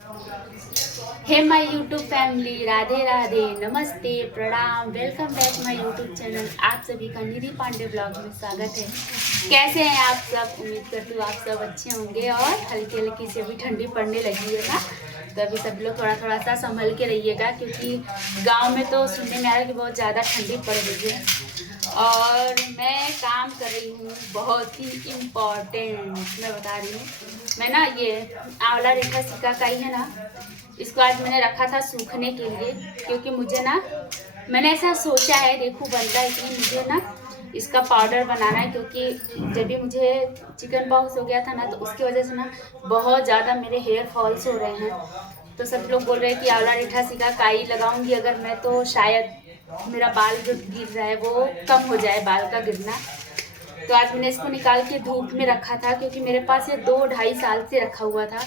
Hey my YouTube family, Radhe Radhe, नमस्ते, प्रणाम, welcome back my YouTube channel. आप सभी का निधि पांडे ब्लॉग में स्वागत है। कैसे हैं आप सब? उम्मीद करती हूँ आप सब अच्छे होंगे और हल्की हल्की से अभी ठंडी पड़ने लगी है ना, तो अभी सब लोग थोड़ा थोड़ा सा संभल के रहिएगा, क्योंकि गांव में तो सुनने में आ रहा है कि बहुत ज़्यादा ठंडी पड़ रही है। और मैं काम कर रही हूँ बहुत ही इम्पोर्टेंट, मैं बता रही हूँ। मैं ना ये आंवला रेखा सिकाकाई है ना, इसको आज मैंने रखा था सूखने के लिए, क्योंकि मुझे ना, मैंने ऐसा सोचा है, देखो बनता है कि मुझे ना इसका पाउडर बनाना है। क्योंकि जब भी मुझे चिकन पॉक्स हो गया था ना, तो उसकी वजह से ना बहुत ज़्यादा मेरे हेयर फॉल्स हो रहे हैं। तो सब लोग बोल रहे हैं कि आंवला रेठा सिकाकाई लगाऊंगी अगर मैं, तो शायद मेरा बाल जो गिर रहा है वो कम हो जाए, बाल का गिरना। तो आज मैंने इसको निकाल के धूप में रखा था, क्योंकि मेरे पास ये 2-2.5 साल से रखा हुआ था।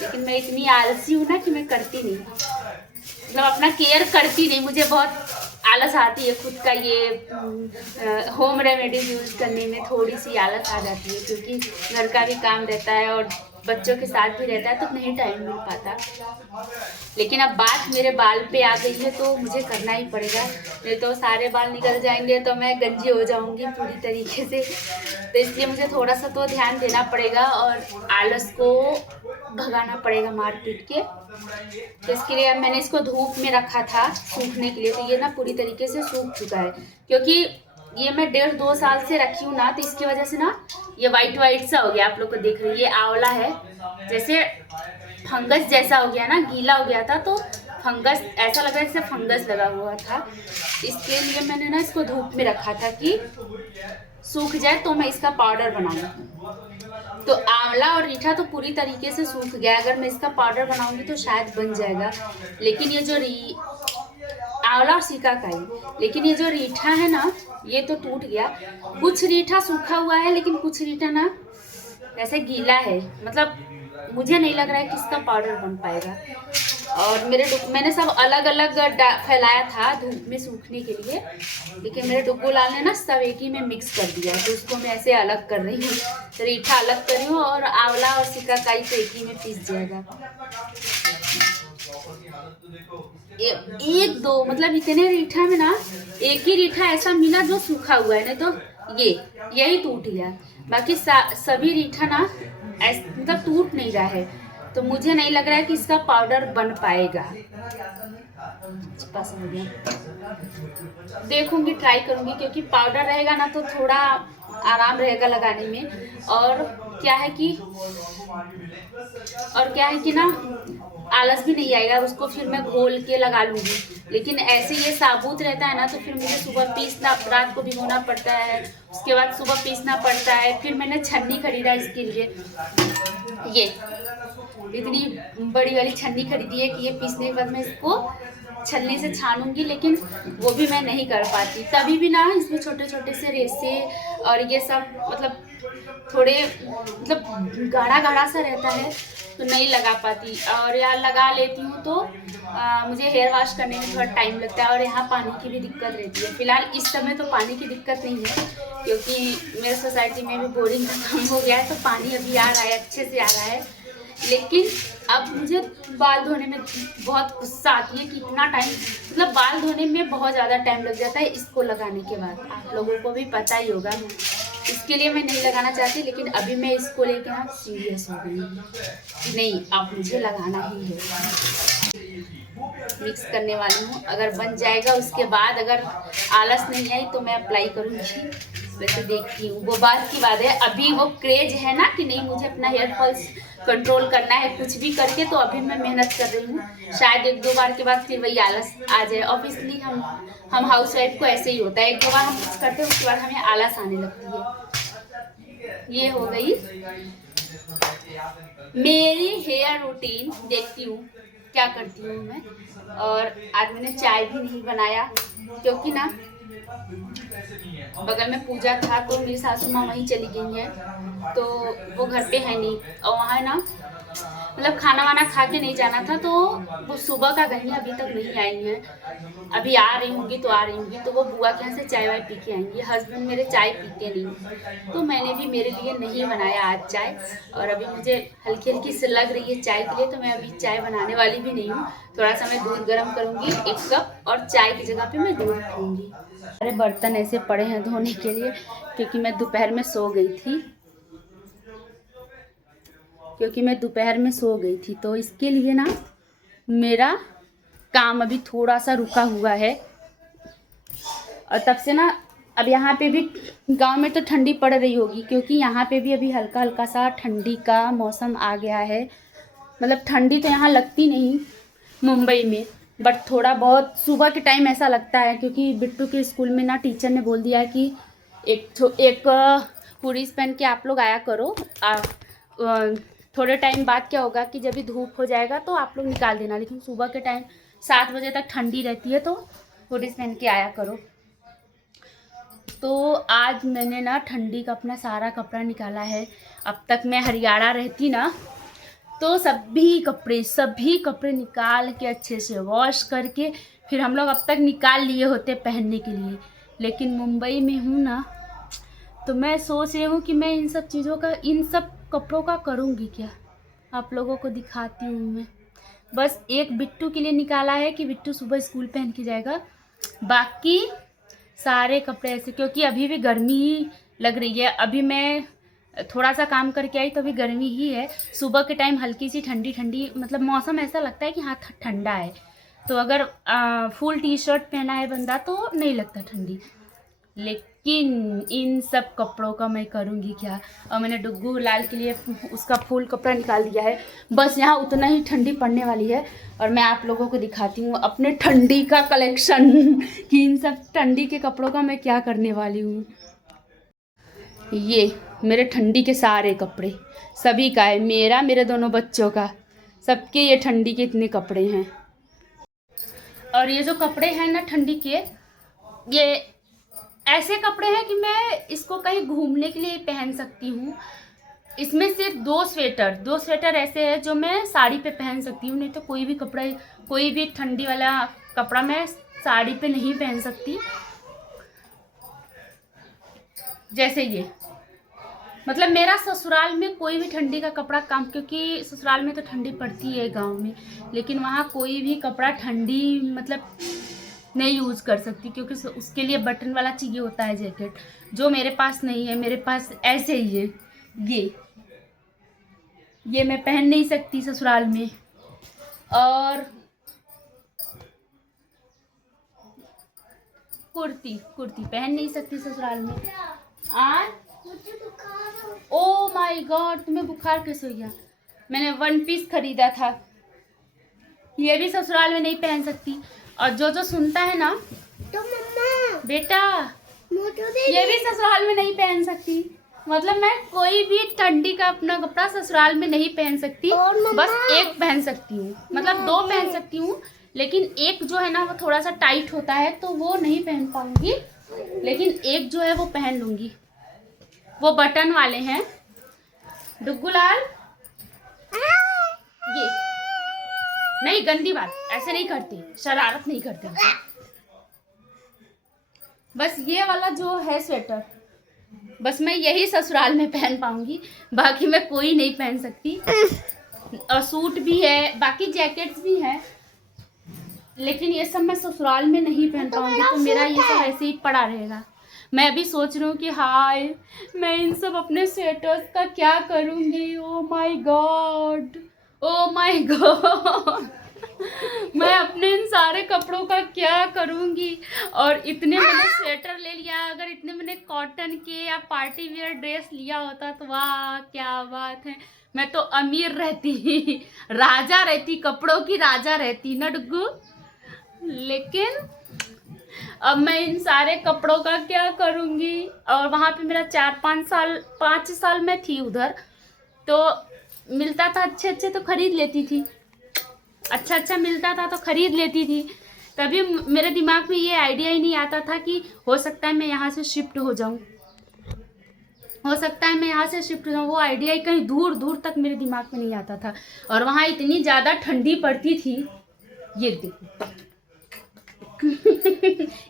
लेकिन मैं इतनी आलसी हूँ ना कि मैं करती नहीं, मतलब अपना केयर करती नहीं। मुझे बहुत आलस आती है खुद का ये होम रेमेडीज यूज करने में, थोड़ी सी आलस आ जाती है, क्योंकि घर का भी काम रहता है और बच्चों के साथ भी रहता है, तो नहीं टाइम मिल पाता। लेकिन अब बात मेरे बाल पे आ गई है तो मुझे करना ही पड़ेगा, नहीं तो सारे बाल निकल जाएंगे तो मैं गंजी हो जाऊंगी पूरी तरीके से। तो इसलिए मुझे थोड़ा सा तो ध्यान देना पड़ेगा और आलस को भगाना पड़ेगा मार पीट के। तो इसके लिए अब मैंने इसको धूप में रखा था सूखने के लिए, तो ये ना पूरी तरीके से सूख चुका है। क्योंकि ये मैं 1.5-2 साल से रखी हूँ ना, तो इसकी वजह से ना ये वाइट वाइट सा हो गया। आप लोग को देख रही है, ये आंवला है, जैसे फंगस जैसा हो गया ना, गीला हो गया था, तो फंगस ऐसा लग रहा है जैसे फंगस लगा हुआ था। इसके लिए मैंने ना इसको धूप में रखा था कि सूख जाए तो मैं इसका पाउडर बनाऊंगी। तो आंवला और रीठा तो पूरी तरीके से सूख गया, अगर मैं इसका पाउडर बनाऊंगी तो शायद बन जाएगा। लेकिन ये जो आंवला और सिकाकाई, लेकिन ये जो रीठा है ना, ये तो टूट गया। कुछ रीठा सूखा हुआ है, लेकिन कुछ रीठा ना ऐसे गीला है, मतलब मुझे नहीं लग रहा है कि इसका पाउडर बन पाएगा। और मैंने सब अलग अलग फैलाया था धूप में सूखने के लिए, लेकिन मेरे डुग्गू लाल ने ना सब एक ही में मिक्स कर दिया, तो उसको मैं ऐसे अलग कर रही हूँ। तो रीठा अलग कर रही हूँ और आंवला और सिकाकाई तो एक ही में पीस जाएगा। एक दो मतलब इतने रीठा में ना एक ही रीठा ऐसा मिला जो सूखा हुआ है, नहीं तो यही टूट गया। बाकी सभी रीठा ना मतलब टूट नहीं रहा है, तो मुझे नहीं लग रहा है कि इसका पाउडर बन पाएगा। पसंद हो गया, देखूंगी, ट्राई करूंगी, क्योंकि पाउडर रहेगा ना तो थोड़ा आराम रहेगा लगाने में। और क्या है कि ना आलस भी नहीं आएगा, उसको फिर मैं घोल के लगा लूंगी। लेकिन ऐसे ये साबुत रहता है ना, तो फिर मुझे सुबह पीसना, रात को भिगोना पड़ता है, उसके बाद सुबह पीसना पड़ता है। फिर मैंने छन्नी खरीदा इसके लिए, ये इतनी बड़ी वाली छन्नी खरीदी है कि ये पीसने के बाद मैं इसको छलनी से छानूंगी, लेकिन वो भी मैं नहीं कर पाती। तभी भी ना इसमें छोटे छोटे से रेसे और ये सब, मतलब थोड़े मतलब गाढ़ा गाढ़ा सा रहता है, तो नहीं लगा पाती। और यार लगा लेती हूँ तो मुझे हेयर वॉश करने में थोड़ा टाइम लगता है, और यहाँ पानी की भी दिक्कत रहती है। फिलहाल इस समय तो पानी की दिक्कत नहीं है, क्योंकि मेरे सोसाइटी में भी बोरिंग का काम हो गया है, तो पानी अभी आ रहा है, अच्छे से आ रहा है। लेकिन अब मुझे बाल धोने में बहुत गुस्सा आती है कि इतना टाइम, मतलब बाल धोने में बहुत ज़्यादा टाइम लग जाता है इसको लगाने के बाद। आप लोगों को भी पता ही होगा, इसके लिए मैं नहीं लगाना चाहती, लेकिन अभी मैं इसको लेकर ना सीरियस हो गई कि नहीं, अब मुझे लगाना ही है। मिक्स करने वाली हूँ, अगर बन जाएगा उसके बाद, अगर आलस नहीं आई तो मैं अप्लाई करूँगी। वैसे देखती हूँ, वो बात की बात है। अभी वो क्रेज है ना कि नहीं, मुझे अपना हेयर फॉल्स कंट्रोल करना है कुछ भी करके, तो अभी मैं मेहनत कर रही हूँ। शायद 1-2 बार के बाद फिर वही आलस आ जाए। ऑब्वियसली हम हाउस वाइफ को ऐसे ही होता है, 1-2 बार हम कुछ करते हैं, उसके बाद हमें आलस आने लगती है। ये हो गई मेरी हेयर रूटीन, देखती हूँ क्या करती हूँ मैं। और आज मैंने चाय भी नहीं बनाया, क्योंकि ना बगल में पूजा था, तो मेरी सासू माँ वहीं चली गई हैं, तो वो घर पे है नहीं। और वहाँ ना मतलब खाना वाना खा के नहीं जाना था, तो वो सुबह का गई अभी तक नहीं आई हैं। अभी आ रही होंगी तो आ रही होंगी, तो वो बुआ के यहाँ से चाय वाय पी के आएंगी। हस्बैंड मेरे चाय पीते नहीं, तो मैंने भी मेरे लिए नहीं बनाया आज चाय। और अभी मुझे हल्की हल्की से लग रही है चाय के लिए, तो मैं अभी चाय बनाने वाली भी नहीं हूँ। थोड़ा सा मैं दूध गर्म करूँगी 1 कप, और चाय की जगह पे मैं दूध पीऊँगी। अरे बर्तन ऐसे पड़े हैं धोने के लिए, क्योंकि मैं दोपहर में सो गई थी, तो इसके लिए ना मेरा काम अभी थोड़ा सा रुका हुआ है। और तब से ना, अब यहाँ पे भी गांव में तो ठंडी पड़ रही होगी, क्योंकि यहाँ पे भी अभी हल्का हल्का सा ठंडी का मौसम आ गया है। मतलब ठंडी तो यहाँ लगती नहीं मुंबई में, बट थोड़ा बहुत सुबह के टाइम ऐसा लगता है, क्योंकि बिट्टू के स्कूल में ना टीचर ने बोल दिया है कि एक हुडीज पहन के आप लोग आया करो। थोड़े टाइम बाद क्या होगा कि जब भी धूप हो जाएगा तो आप लोग निकाल देना, लेकिन सुबह के टाइम 7 बजे तक ठंडी रहती है, तो हुडीज पहन के आया करो। तो आज मैंने ना ठंडी का अपना सारा कपड़ा निकाला है। अब तक मैं हरियाणा रहती ना, तो सभी कपड़े निकाल के अच्छे से वॉश करके फिर हम लोग अब तक निकाल लिए होते पहनने के लिए। लेकिन मुंबई में हूँ ना, तो मैं सोच रही हूँ कि मैं इन सब कपड़ों का करूँगी क्या, आप लोगों को दिखाती हूँ। मैं बस एक बिट्टू के लिए निकाला है कि बिट्टू सुबह स्कूल पहन के जाएगा। बाकी सारे कपड़े ऐसे, क्योंकि अभी भी गर्मी ही लग रही है। अभी मैं थोड़ा सा काम करके आई तो अभी गर्मी ही है। सुबह के टाइम हल्की सी ठंडी मतलब मौसम ऐसा लगता है कि हाँ ठंडा है। तो अगर फुल टी शर्ट पहना है बंदा तो नहीं लगता ठंडी। लेकिन इन सब कपड़ों का मैं करूँगी क्या। और मैंने डुग्गू लाल के लिए उसका फुल कपड़ा निकाल दिया है। बस यहाँ उतना ही ठंडी पड़ने वाली है, और मैं आप लोगों को दिखाती हूँ अपने ठंडी का कलेक्शन कि इन सब ठंडी के कपड़ों का मैं क्या करने वाली हूँ। ये मेरे ठंडी के सारे कपड़े, सभी का है, मेरा, मेरे दोनों बच्चों का, सबके ये ठंडी के इतने कपड़े हैं। और ये जो कपड़े हैं ना ठंडी के, ये ऐसे कपड़े हैं कि मैं इसको कहीं घूमने के लिए पहन सकती हूँ। इसमें सिर्फ 2 स्वेटर ऐसे हैं जो मैं साड़ी पे पहन सकती हूँ, नहीं तो कोई भी ठंडी वाला कपड़ा मैं साड़ी पे नहीं पहन सकती। जैसे ये, मतलब मेरा ससुराल में कोई भी ठंडी का कपड़ा काम, क्योंकि ससुराल में तो ठंडी पड़ती है गांव में, लेकिन वहाँ कोई भी कपड़ा ठंडी मतलब नहीं यूज़ कर सकती, क्योंकि उसके लिए बटन वाला चाहिए होता है जैकेट, जो मेरे पास नहीं है। मेरे पास ऐसे ही है, ये मैं पहन नहीं सकती ससुराल में। और कुर्ती पहन नहीं सकती ससुराल में। ओ माय गॉड, तुम्हें बुखार कैसे हो गया। मैंने 1 पीस खरीदा था, ये भी ससुराल में नहीं पहन सकती। और जो सुनता है ना तो मम्मा बेटा, ये भी ससुराल में नहीं पहन सकती। मतलब मैं कोई भी ठंडी का अपना कपड़ा ससुराल में नहीं पहन सकती। बस एक पहन सकती हूँ, मतलब 2 पहन सकती हूँ, लेकिन एक जो है ना वो थोड़ा सा टाइट होता है तो वो नहीं पहन पाऊंगी। लेकिन एक जो है वो पहन लूंगी, वो बटन वाले हैं। डुग्गू लाल, ये नहीं, गंदी बात, ऐसे नहीं करती, शरारत नहीं करती। बस ये वाला जो है स्वेटर, बस मैं यही ससुराल में पहन पाऊंगी, बाकी मैं कोई नहीं पहन सकती। और सूट भी है, बाकी जैकेट्स भी हैं, लेकिन ये सब मैं ससुराल में नहीं पहन पाऊंगी, तो मेरा ये सब ऐसे ही पड़ा रहेगा। मैं अभी सोच रही हूँ कि हाय, मैं इन सब अपने स्वेटर्स का क्या करूँगी। Oh my God, oh my God, मैं अपने इन सारे कपड़ों का क्या करूँगी। और इतने मैंने स्वेटर ले लिया, अगर इतने मैंने कॉटन के या पार्टी वेयर ड्रेस लिया होता तो वाह क्या बात है, मैं तो अमीर रहती, राजा रहती, कपड़ों की राजा रहती ना डुग्गू। लेकिन अब मैं इन सारे कपड़ों का क्या करूँगी। और वहाँ पे मेरा 5 साल मैं थी उधर, तो मिलता था अच्छे तो खरीद लेती थी, अच्छा मिलता था तो खरीद लेती थी। तभी मेरे दिमाग में ये आइडिया ही नहीं आता था कि हो सकता है मैं यहाँ से शिफ्ट हो जाऊँ। हो सकता है मैं यहाँ से शिफ्ट हो जाऊँ, वो आइडिया ही कहीं दूर दूर तक मेरे दिमाग में नहीं आता था। और वहाँ इतनी ज़्यादा ठंडी पड़ती थी। ये देखो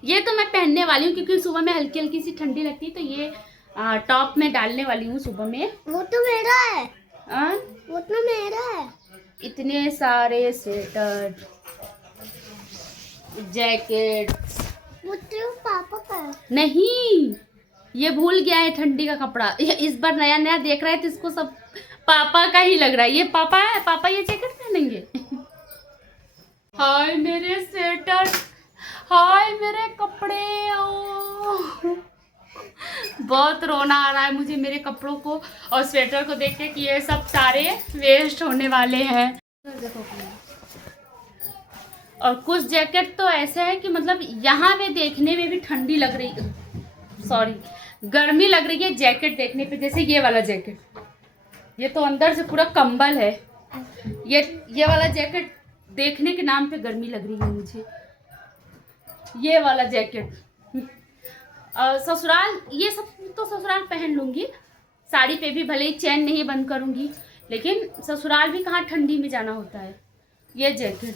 ये तो मैं पहनने वाली हूँ क्योंकि सुबह में हल्की हल्की सी ठंडी लगती है, तो ये टॉप में डालने वाली हूँ सुबह में। वो तो मेरा है। वो तो मेरा है। इतने सारे स्वेटर, जैकेट। वो तो पापा का है। नहीं, ये भूल गया है ठंडी का कपड़ा। इस बार नया नया देख रहा है तो इसको सब पापा का ही लग रहा है। ये पापा है, पापा ये जैकेट पहनेंगे। हाय मेरे स्वेटर, हाय मेरे कपड़े। ओ बहुत रोना आ रहा है मुझे मेरे कपड़ों को और स्वेटर को देख के कि ये सब सारे वेस्ट होने वाले हैं। और कुछ जैकेट तो ऐसे है कि मतलब यहाँ पे देखने में भी ठंडी लग रही है, सॉरी गर्मी लग रही है जैकेट देखने पे। जैसे ये वाला जैकेट, ये तो अंदर से पूरा कंबल है। ये वाला जैकेट देखने के नाम पे गर्मी लग रही है मुझे। ये वाला जैकेट ससुराल, ये सब तो ससुराल पहन लूँगी, साड़ी पे भी भले ही चैन नहीं बंद करूँगी, लेकिन ससुराल भी कहाँ ठंडी में जाना होता है। ये जैकेट,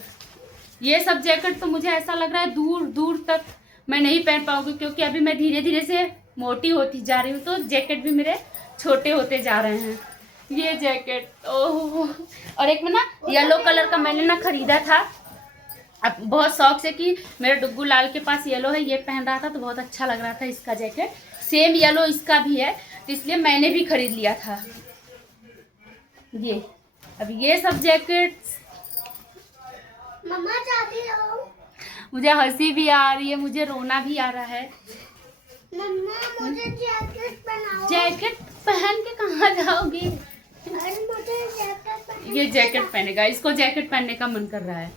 ये सब जैकेट तो मुझे ऐसा लग रहा है दूर दूर तक मैं नहीं पहन पाऊँगी, क्योंकि अभी मैं धीरे धीरे से मोटी होती जा रही हूँ, तो जैकेट भी मेरे छोटे होते जा रहे हैं। ये जैकेट ओह, और एक में ना येलो कलर का मैंने ना खरीदा था अब बहुत शौक से कि मेरे डुग्गू लाल के पास येलो है, ये पहन रहा था तो बहुत अच्छा लग रहा था इसका जैकेट। सेम येलो इसका भी है, तो इसलिए मैंने भी खरीद लिया था ये। अब ये सब जैकेट मम्मा चाहती हो, मुझे हंसी भी आ रही है, मुझे रोना भी आ रहा है। मम्मा मुझे जैकेट पहनाओ। जैकेट पहन के कहाँ जाओगी? अरे मुझे जैकेट पहनाओ। ये जैकेट पहनेगा, इसको जैकेट पहनने का मन कर रहा है।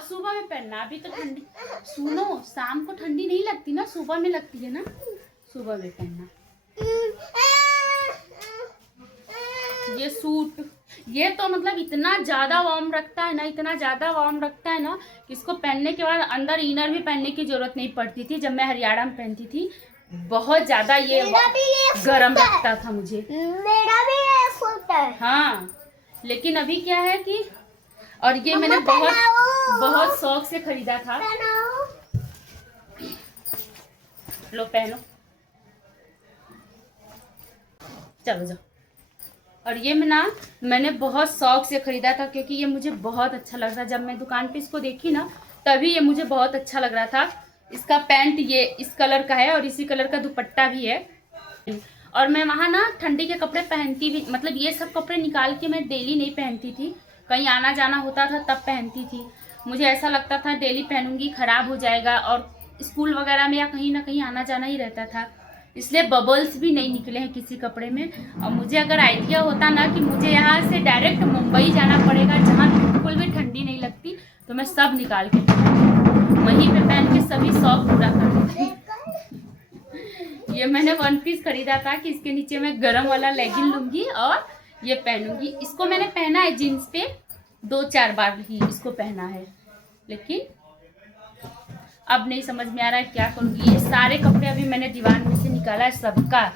सुबह में पहनना, अभी तो ठंडी, सुनो शाम को ठंडी नहीं लगती ना, सुबह में लगती है ना, सुबह में पहनना। ये सूट, ये तो मतलब इतना ज़्यादा वार्म रखता है ना, इतना ज़्यादा वार्म रखता है ना कि इसको पहनने के बाद अंदर इनर भी पहनने की ज़रूरत नहीं पड़ती थी। जब मैं हरियाणा में पहनती थी बहुत ज़्यादा ये गर्म रखता था मुझे। मेरा भी ये सूट है। हाँ, लेकिन अभी क्या है कि, और ये मैंने बहुत शौक से खरीदा था। लो पहनो, चलो जाओ। और ये मैंने बहुत शौक से खरीदा था क्योंकि ये मुझे बहुत अच्छा लग रहा था। जब मैं दुकान पे इसको देखी ना तभी ये मुझे बहुत अच्छा लग रहा था। इसका पैंट ये इस कलर का है और इसी कलर का दुपट्टा भी है। और मैं वहाँ ना ठंडी के कपड़े पहनती भी, मतलब ये सब कपड़े निकाल के मैं डेली नहीं पहनती थी, कहीं आना जाना होता था तब पहनती थी। मुझे ऐसा लगता था डेली पहनूंगी ख़राब हो जाएगा, और स्कूल वगैरह में या कहीं ना कहीं आना जाना ही रहता था, इसलिए बबल्स भी नहीं निकले हैं किसी कपड़े में। और मुझे अगर आइडिया होता ना कि मुझे यहाँ से डायरेक्ट मुंबई जाना पड़ेगा जहाँ बिल्कुल भी ठंडी नहीं लगती, तो मैं सब निकाल के वहीं पे पहन के सभी शौक पूरा कर देती। ये मैंने वन पीस खरीदा था कि इसके नीचे मैं गरम वाला लेगिन लूँगी और ये पहनूंगी। इसको मैंने पहना है जीन्स पे 2-4 बार ही इसको पहना है, लेकिन अब नहीं समझ में आ रहा है क्या करूँगी। ये सारे कपड़े अभी मैंने दीवान में से निकाला है, सबका,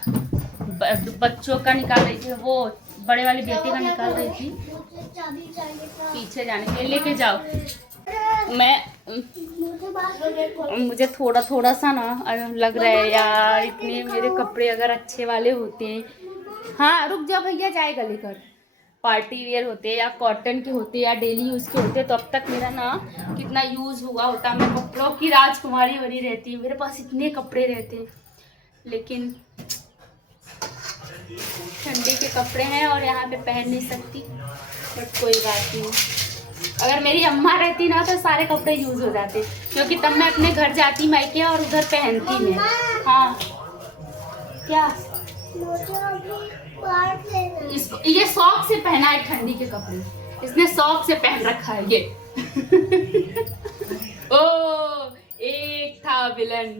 बच्चों का निकाल रही थी, वो बड़े वाली बेटी का निकाल रही थी पीछे जाने के लिए। लेके जाओ। मुझे थोड़ा सा ना लग रहा है यार, इतने मेरे कपड़े अगर अच्छे वाले होते, हाँ रुक जाओ भैया जाएगा लेकर, पार्टी वेयर होते या कॉटन के होते या डेली यूज़ के होते तो अब तक मेरा ना कितना यूज़ हुआ होता, मैं कपड़ों की राजकुमारी बनी रहती, मेरे पास इतने कपड़े रहते। लेकिन ठंडी के कपड़े हैं और यहाँ पे पहन नहीं सकती, बट कोई बात नहीं। अगर मेरी अम्मा रहती ना तो सारे कपड़े यूज़ हो जाते, क्योंकि तब मैं अपने घर जाती मायके और उधर पहनती मैं। हाँ क्या, इसको ये शौक से पहना है ठंडी के कपड़े, इसने शौक से पहन रखा है ये। ओ एक था विलन,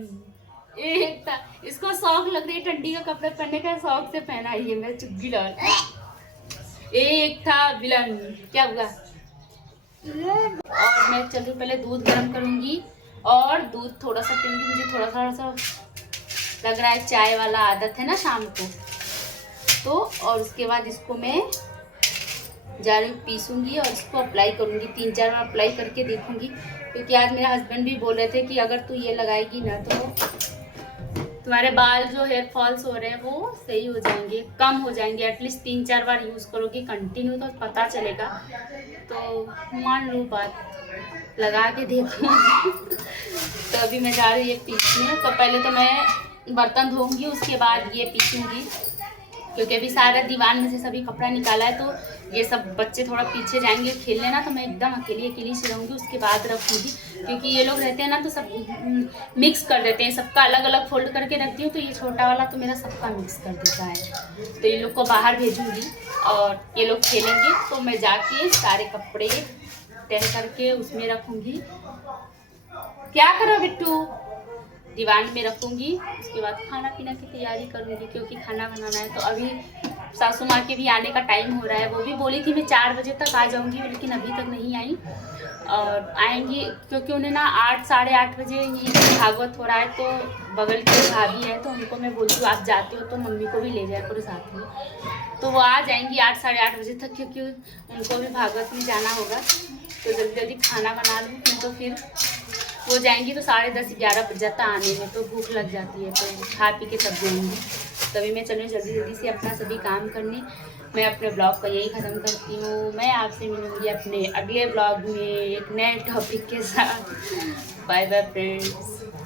एक था, इसको शौक लग रही है ठंडी का कपड़े पहनने का, शौक से पहना है ये मेरा चुग्गी लाल। एक था विलन, क्या हुआ? और मैं चलूँ पहले दूध गर्म करूंगी और दूध थोड़ा सा पीऊंगी, मुझे थोड़ा सा लग रहा है चाय वाला आदत है ना शाम को। तो और उसके बाद इसको मैं जा रही हूँ पीसूँगी और इसको अप्लाई करूँगी, 3-4 बार अप्लाई करके देखूँगी। क्योंकि आज मेरे हस्बैंड भी बोल रहे थे कि अगर तू ये लगाएगी ना तो तुम्हारे बाल जो हेयर फॉल्स हो रहे हैं वो सही हो जाएंगे, कम हो जाएंगे। एटलीस्ट 3-4 बार यूज़ करोगी कंटिन्यू तो पता चलेगा। तो मान लो बात, लगा के देखूँगी। तो अभी मैं जा रही हूँ ये पीसने। तो पहले तो मैं बर्तन धोऊंगी, उसके बाद ये पीसूँगी। क्योंकि अभी सारा दीवान में से सभी कपड़ा निकाला है, तो ये सब बच्चे थोड़ा पीछे जाएंगे खेलने ना, तो मैं एकदम अकेली से रहूँगी, उसके बाद रखूँगी। क्योंकि ये लोग रहते हैं ना तो सब मिक्स कर देते हैं, सबका अलग अलग फोल्ड करके रखती हूँ। तो ये छोटा वाला तो मेरा सबका मिक्स कर देता है। तो ये लोग को बाहर भेजूँगी और ये लोग खेलेंगे, तो मैं जाके सारे कपड़े तह करके उसमें रखूँगी। क्या करो बिट्टू, दीवान में रखूँगी। उसके बाद खाना पीना की तैयारी करूँगी, क्योंकि खाना बनाना है। तो अभी सासू माँ के भी आने का टाइम हो रहा है। वो भी बोली थी मैं 4 बजे तक आ जाऊँगी, लेकिन अभी तक नहीं आई। और आएंगी क्योंकि उन्हें ना 8 साढ़े 8 बजे ही भागवत हो रहा है। तो बगल की भाभी है, तो उनको मैं बोलती हूँ आप जाती हो तो मम्मी को भी ले जाया करो साथ में। तो वो आ जाएंगी 8 साढ़े 8 बजे तक, क्योंकि उनको भी भागवत में जाना होगा। तो जल्दी जल्दी खाना बना लूँ, तो फिर वो जाएंगी तो 10:30-11 बज जाता आने में, तो भूख लग जाती है। तो खा पी के तब जाएंगी। तभी मैं चलूँ जल्दी से अपना सभी काम करने। मैं अपने ब्लॉग को यही ख़त्म करती हूँ। मैं आपसे मिलूँगी अपने अगले ब्लॉग में एक नए टॉपिक के साथ। Bye bye friends.